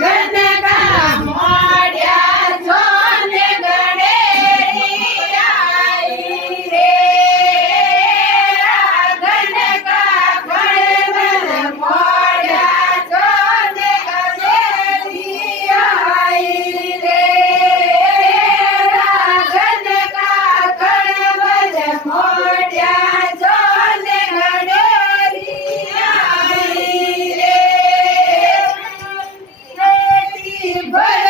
ઘનકા મોડ્યા છો ને ગણેરી આઈ રે ઘનકા ઘણ મોડ્યા છો ને ગણેરી આઈ રે ઘનકા ઘણ મોડ્યા છો ને ગણેરી આઈ રે ભર